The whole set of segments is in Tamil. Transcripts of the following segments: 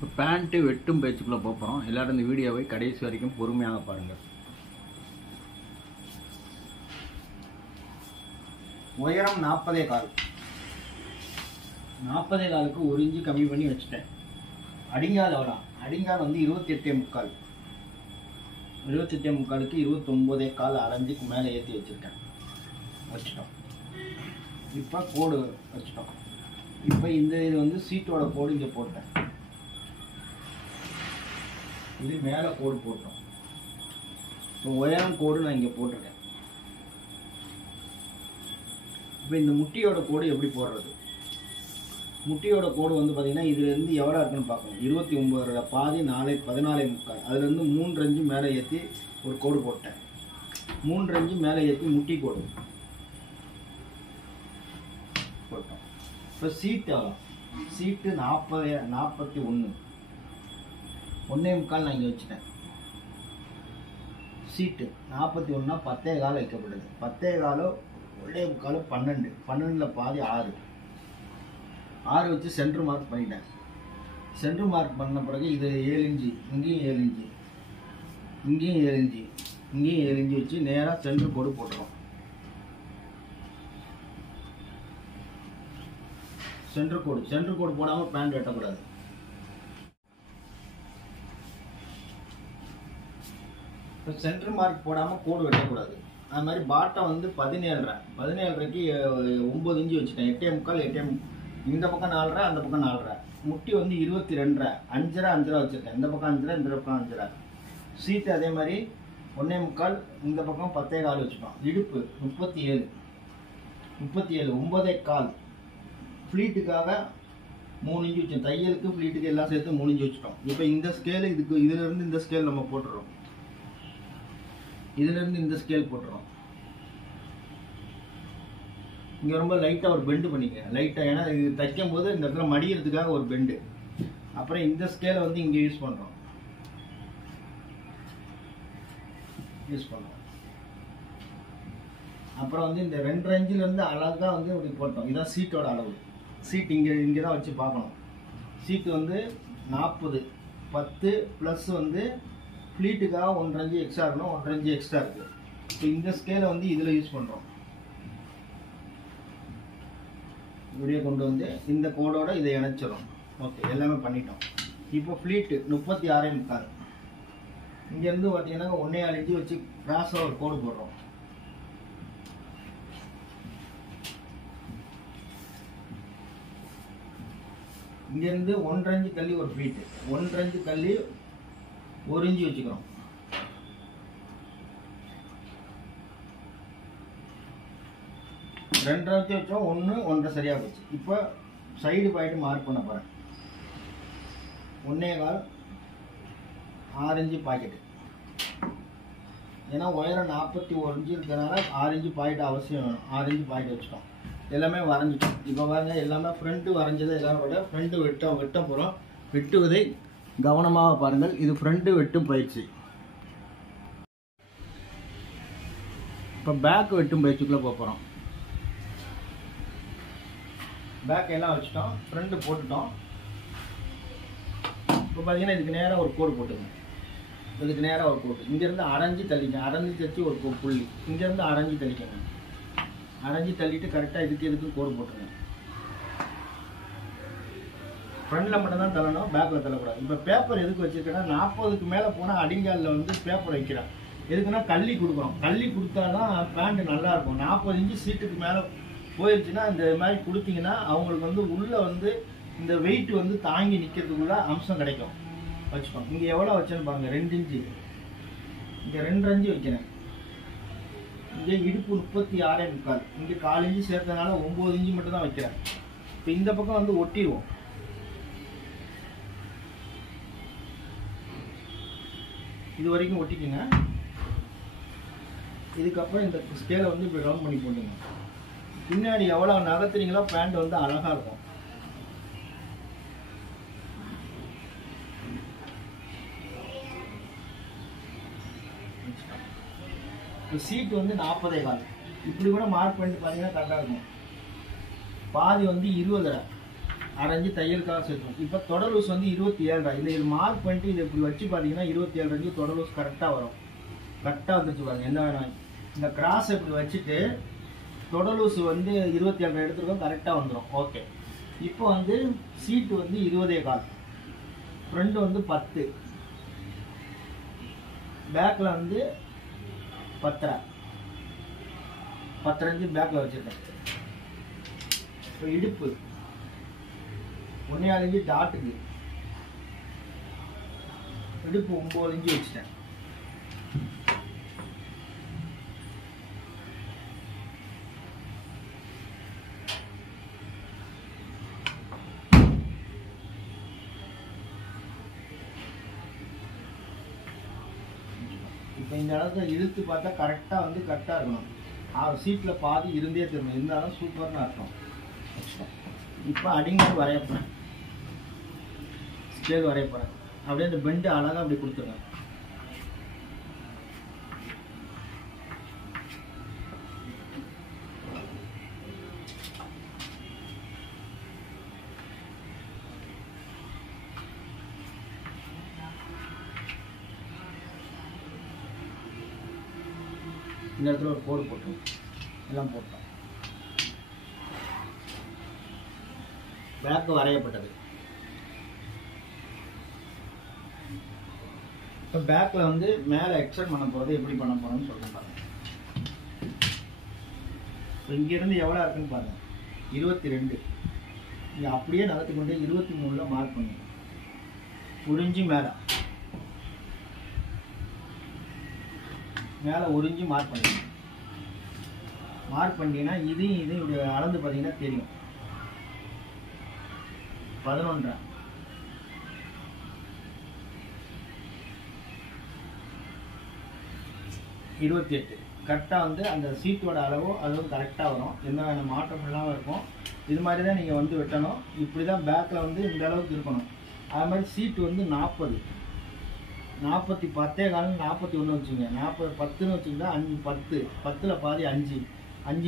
இப்போ பேண்ட்டு வெட்டும் பேச்சுக்குள்ளே போகிறோம். எல்லோரும் இந்த வீடியோவை கடைசி வரைக்கும் பொறுமையாக பாருங்கள். உயரம் 40.4. 40.4க்கு 1 இன்ச்சு கம்மி பண்ணி வச்சுட்டேன். அடிங்கால் எவ்வளோ? அடிங்கால் வந்து 28.75. 28.75க்கு 29.4 அரைஞ்சுக்கு மேலே ஏற்றி வச்சுட்டோம். இப்போ கோடு வச்சுட்டோம். இப்போ இது வந்து சீட்டோட கோடு இங்கே போட்டேன். இது மேலே கோடு போட்டோம். இப்போ உயரம் கோடு நான் இங்கே போட்டிருக்கேன். இப்போ இந்த முட்டியோட கோடு எப்படி போடுறது? முட்டியோட கோடு வந்து பார்த்தீங்கன்னா இதுலேருந்து எவ்வளோ இருக்குன்னு பார்க்கணும். 29 பாதி 14.45. அதுலேருந்து 3 இன்ச்சு மேலே ஏற்றி ஒரு கோடு போட்டேன். 3 இன்ச்சு மேலே ஏற்றி முட்டி கோடு போட்டோம். இப்போ சீட்டு ஆகும். சீட்டு 41. 1.25 நான் இங்கே வச்சுட்டேன். சீட்டு 41னா 10.4 வைக்கப்படுது. 10.4 1.25 12. 12ல் பாதி 6. 6 வச்சு சென்டர் மார்க் பண்ணிட்டேன். சென்டர் மார்க் பண்ண பிறகு இது 7 இன்ச்சு, இங்கேயும் 7 இன்ச்சு, இங்கேயும் 7 இன்ச்சு, இங்கேயும் 7 இன்ச்சு வச்சு நேராக சென்டர் கோடு போட்டுருவோம். சென்டர் கோடு போடாமல் பேண்ட் வெட்டக்கூடாது. இப்போ சென்டர் மார்க் போடாமல் கோடு வெட்டக்கூடாது. அது மாதிரி பாட்டம் வந்து 17.5க்கு 9 இன்ச்சு வச்சுட்டேன். 8.25 இந்த பக்கம் 4.5, அந்த பக்கம் 4.5. முட்டி வந்து 22.5, 5.5 வச்சுருக்கேன். இந்த பக்கம் 5.5, இந்த பக்கம் 5.5. சீட்டு அதே மாதிரி 1.25, இந்த பக்கம் 10.4 வச்சுப்போம். இடுப்பு 37, 9.4. ஃப்ளீட்டுக்காக 3 இன்ச்சு வச்சோம். தையலுக்கு ஃப்ளீட்டுக்கு எல்லாம் சேர்த்து 3 இன்ச்சு வச்சுட்டோம். இப்போ இந்த ஸ்கேலு இதுலேருந்து இந்த ஸ்கேல் நம்ம போட்டுறோம். இதுலேருந்து இந்த ஸ்கேல் போட்டுறோம். இங்கே ரொம்ப லைட்டாக ஒரு பெண்டு பண்ணிக்கங்க. லைட்டாக, ஏன்னா இது தைக்கும் போது இந்த இடத்துல மடிக்கிறதுக்காக ஒரு பெண்டு. அப்புறம் இந்த ஸ்கேலை வந்து இங்கே யூஸ் பண்ணுறோம். அப்புறம் வந்து இந்த 2.5 இன்ச்சிலேருந்து அழகாக வந்து இப்படி போட்டோம். இதுதான் சீட்டோட அளவு. சீட் இங்கே தான் வச்சு பார்க்கணும். சீட்டு வந்து 40, 10 ப்ளஸ் வந்து ஃப்ளீட்டுக்காக 1.5 இன்ச்சு எக்ஸ்ட்ரா இருக்கணும். 1.5 இன்ச்சு எக்ஸ்ட்ரா இருக்குது. இப்போ இந்த ஸ்கேலை வந்து இதில் யூஸ் பண்ணுறோம். இப்படியே கொண்டு வந்து இந்த கோடோட இதை இணைச்சிடும். ஓகே, எல்லாமே பண்ணிட்டோம். இப்போ ஃப்ளீட்டு 36.25. இங்கேருந்து பார்த்தீங்கன்னா 1.4 இன்ச்சு வச்சு கிராஸாக ஒரு கோடு போடுறோம். இங்கேருந்து 1.5 இன்ச்சு தள்ளி ஒரு ஃப்ளீட்டு, 1.5 இன்ச்சு தள்ளி 1 இன்ச்சு வச்சுக்கிறோம். ரெண்டரை வச்சு வச்சோம். 1, 1.5 சரியாக போச்சு. இப்போ சைடு பாயிண்ட் மார்க் பண்ண போகிறேன். 1.25, 6 இன்ச்சு பாக்கெட்டு. ஏன்னா உயரம் 41 இன்ச்சு இருக்கிறதுனால 6 இன்ச்சு பாக்கெட் அவசியம் வேணும். 6 இன்ச்சு பாக்கெட் வச்சுட்டோம். எல்லாமே வரைஞ்சிட்டோம். இப்போ பாருங்க, எல்லாமே ஃப்ரண்ட்டு வரைஞ்சதை எல்லாரும் விட ஃப்ரண்ட்டு வெட்ட போகிறோம். வெட்டுவதை கவனமாக பாருங்கள். இது ஃப்ரண்ட்டு வெட்டும் பயிற்சி. இப்போ பேக் வெட்டும் பயிற்சிக்குள்ளே போகிறோம். பேக் எல்லாம் வச்சுட்டோம். ஃப்ரண்ட்டு போட்டுட்டோம். இப்போ பார்த்தீங்கன்னா இதுக்கு நேராக ஒரு கோடு போட்டுக்கணும். இதுக்கு நேராக ஒரு கோடு. இங்கேருந்து அரைஞ்சி தள்ளிக்கணும். அரைஞ்சி தச்சு ஒரு புள்ளி. இங்கேருந்து அரைஞ்சி தள்ளிக்கணும். அரைஞ்சி தள்ளிட்டு கரெக்டாக இதுக்கு கோடு போட்டுருங்க. ஃப்ரண்டில் மட்டும்தான் தள்ளணும், பேக்கில் தள்ளக்கூடாது. இப்போ பேப்பர் எதுக்கு வச்சுருக்கேன்னா 40க்கு மேலே போனால் அடிங்காலில் வந்து பேப்பர் வைக்கிறேன். எதுக்குன்னா கள்ளி கொடுக்குறோம். கள்ளி கொடுத்தா தான் பேண்ட்டு நல்லாயிருக்கும். 40 இன்ச்சு சீட்டுக்கு மேலே போயிடுச்சுன்னா இந்த மாதிரி கொடுத்தீங்கன்னா அவங்களுக்கு வந்து உள்ளே வந்து இந்த வெயிட் வந்து தாங்கி நிற்கிறதுக்குள்ள அம்சம் கிடைக்கும். வச்சுக்கோம். இங்கே எவ்வளோ வச்சேன்னு பாருங்கள். 2 இன்ச்சு. இங்கே 2.5 இன்ச்சு வைக்கிறேன். இங்கே இடுப்பு 36.25. இங்கே 4 இன்ச்சு சேர்த்தனால 9 இன்ச்சு மட்டும் தான் வைக்கிறேன். இப்போ இந்த பக்கம் வந்து ஒட்டிடுவோம். இது வரைக்கும் ஒட்டிக்குங்க. இதுக்கப்புறம் இந்த ஸ்கேலை வந்து இப்படி ரவுண்ட் பண்ணி போட்டுங்க. பின்னாடி எவ்வளோ நகர்த்துறீங்களோ பேண்ட் வந்து அழகாக இருக்கும். சீட்டு வந்து 40.4. இப்படி கூட மார்க் பண்ணிட்டு பார்த்தீங்கன்னா கரெக்டாக இருக்கும். பாதி வந்து 20. 1/2 இன்ச்சு தையலுக்காக சேர்க்கணும். இப்போ தொடர் லூஸ் வந்து 27. இதை இது மார்க் பண்ணிட்டு இதை இப்படி வச்சு பார்த்தீங்கன்னா 27 இன்ச்சு தொடர் லூஸ் கரெக்டாக வரும். கரெக்டாக வந்துச்சு பாருங்க. என்ன வேணும், இந்த கிராஸ் இப்படி வச்சுட்டு தொடர் லூஸ் வந்து 27 எடுத்துருக்கோம், கரெக்டாக வந்துடும். ஓகே. இப்போ வந்து சீட்டு வந்து 20.25, ஃப்ரண்ட் வந்து 10, பேக்கில் வந்து 10.5, 10.5 இன்ச்சு பேக்கில் வச்சுருக்கேன். இப்போ இடுப்பு 1.4 இன்ச்சு டாட்டுக்கு, இடுப்பு 9 இன்ச்சு வச்சுட்டேன். இப்போ இந்த இடத்துல இழுத்து பார்த்தா கரெக்டாக வந்து கரெக்டாக இருக்கணும். சீட்டில் பாதி இருந்தே திரும்பணும், இருந்தாலும் சூப்பர்னு அர்த்தம். இப்போ அடிங்கால் வரைய போகிறேன், ஸ்கேல் வரைய போகிறேன். அப்படியே இந்த பெண்டு அழகாக அப்படி கொடுத்துருங்க. இந்த இடத்துல ஒரு கோடு போட்டோம், எல்லாம் போட்டோம். பேக்கு வரையப்பட்டது. இப்போ பேக்கில் வந்து மேலே எக்ஸ்டெண்ட் பண்ண போகிறது எப்படி பண்ண போகிறோம்னு சொல்லுங்க பாருங்க. இப்போ இங்கேருந்து எவ்வளோ இருக்குன்னு பாருங்க, 22. இங்கே அப்படியே நகர்த்தி கொண்டு 23ல் மார்க் பண்ணுங்க. உறிஞ்சி மேலே உறிஞ்சி மார்க் பண்ணிடுங்க. மார்க் பண்ணிட்டீங்கன்னா இதையும் இப்படி அளந்து பார்த்தீங்கன்னா தெரியும். 11, 28 கரெக்டாக வந்து அந்த சீட்டோட அளவோ அதுவும் கரெக்டாக வரும். எந்த மாற்றம் இல்லாமல் இருக்கும். இது மாதிரி தான் நீங்கள் வந்து வெட்டணும். இப்படி தான் பேக்கில் வந்து இந்த அளவுக்கு இருக்கணும். அது மாதிரி சீட்டு வந்து 40, 40 10.25 41 வச்சுங்க. 40 10ன்னு வச்சுக்கிட்டா 5 10ல் பாதி 5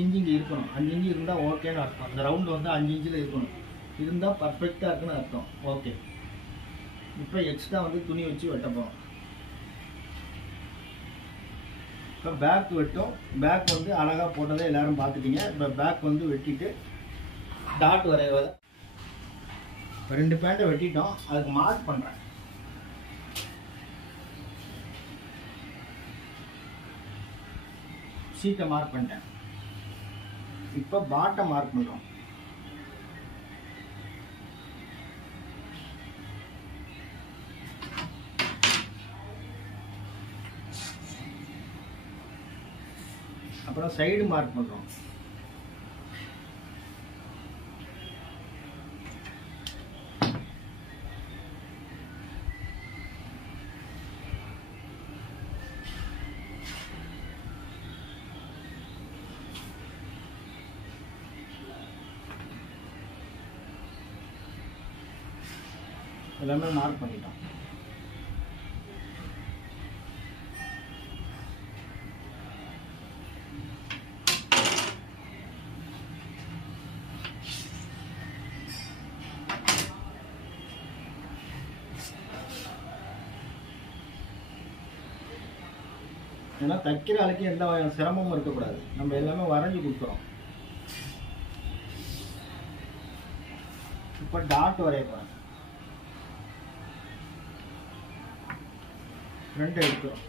இன்ச்சு இங்கே இருக்கணும். 5 இன்ச்சு இருந்தால் ஓகேன்னு அர்த்தம். இந்த ரவுண்டு வந்து 5 இன்ச்சில் இருக்கணும். இருந்தால் பர்ஃபெக்டாக இருக்குன்னு அர்த்தம். ஓகே. இப்போ எக்ஸ்ட்ரா வந்து துணி வச்சு வெட்ட போகிறோம். இப்போ பேக் வெட்டும். பேக் வந்து அழகாக போட்டதை எல்லோரும் பார்த்துட்டீங்க. இப்போ பேக் வந்து வெட்டிட்டு டாட் வரைவதை 2 பேண்ட்டை வெட்டிட்டோம். அதுக்கு மார்க் பண்ணுறேன். சீட்டை மார்க் பண்ணிட்டேன். இப்போ பாட்டை மார்க் பண்ணுறோம். அப்புறம் சைடு மார்க் பண்ணுறோம். எல்லாமே மார்க் பண்ணிட்டோம். ஏன்னா தைக்கிற ஆளுக்கு எந்த சிரமமும் இருக்கக்கூடாது. நம்ம எல்லாமே வரைஞ்சி கொடுக்குறோம். இப்போ டாட் வரைய போகிறேன். ஃப்ரண்ட் எடுக்கிறோம்.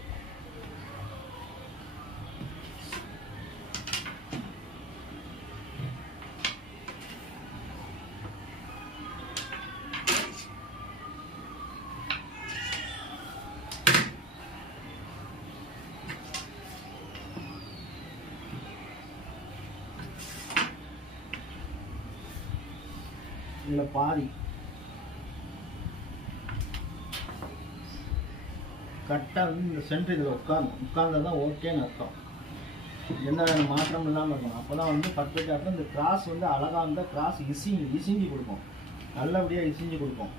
இதில் பாதி கரெக்டாக வந்து இந்த சென்டர் இதில் உட்கார்ந்தா தான் ஓகேன்னு அர்த்தம். எந்த மாற்றம் இல்லாமல் இருக்கணும். அப்போ தான் வந்து பர்ஃபெக்டாக இருக்கும். இந்த கிராஸ் வந்து அழகாக இருந்தால் கிராஸ் இசிஞ்சு கொடுக்கும். நல்லபடியாக இசிஞ்சு கொடுக்கும்.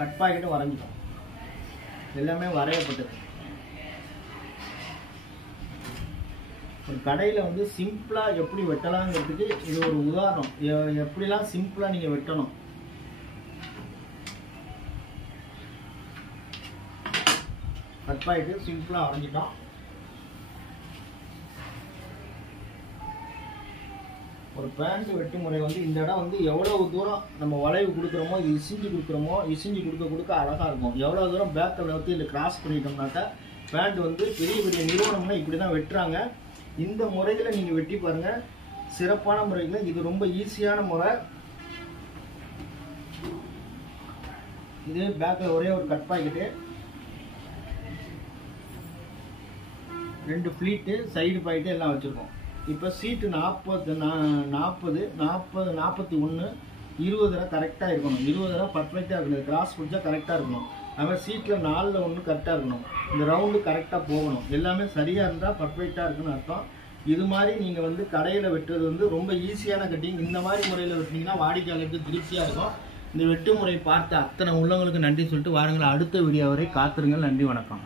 கட் பாக்கெட்டும் வரைஞ்சிட்டோம். எல்லாமே வரையப்பட்டது. ஒரு கடையில் வந்து சிம்பிளாக எப்படி வெட்டலாங்கிறதுக்கு இது ஒரு உதாரணம். எப்படிலாம் சிம்பிளாக நீங்கள் வெட்டணும். கட் ஆகிட்டு சிம்பிளாக வரைஞ்சிட்டோம். ஒரு பேண்ட் வெட்டு முறை வந்து இந்த இடம் வந்து எவ்வளவு தூரம் நம்ம வளைவு கொடுக்குறோமோ, இது இசிஞ்சு கொடுக்குறோமோ, இசிஞ்சு கொடுக்க அழகாக இருக்கும். எவ்வளோ தூரம் பேக்கில் வந்து இல்லை கிராஸ் பண்ணிட்டோம்னாக்கா பேண்ட் வந்து பெரிய பெரிய நிறுவனம்னா இப்படி தான் வெட்டுறாங்க. இந்த முறையில் நீங்கள் வெட்டி பாருங்கள், சிறப்பான முறையில். இது ரொம்ப ஈஸியான முறை. இது பேக்கில் ஒரே ஒரு cut packet, 2 pleat, side packet எல்லாம் வச்சுருக்கோம். இப்போ சீட்டு 40, 41, 20 கரெக்டாக இருக்கணும். 20 பர்ஃபெக்டாக இருக்கணும். கிராஸ் பிடிச்சா கரெக்டாக இருக்கணும். அதுமாதிரி சீட்டில் 4ல் 1 கரெக்டாக இருக்கணும். இந்த ரவுண்டு கரெக்டாக போகணும். எல்லாமே சரியாக இருந்தால் பர்ஃபெக்டாக இருக்குன்னு அர்த்தம். இது மாதிரி நீங்கள் வந்து கடையில் வெட்டுறது வந்து ரொம்ப ஈஸியான கட்டிங். இந்த மாதிரி முறையில் வெட்டினீங்கன்னா வாடிக்கையாளருக்கு திருப்தியாக இருக்கும். இந்த வெட்டு முறை பார்த்த அத்தனை உள்ளவங்களுக்கு நன்றி சொல்லிட்டு வாருங்கள். அடுத்த வீடியோ வரை காத்திருங்கள். நன்றி, வணக்கம்.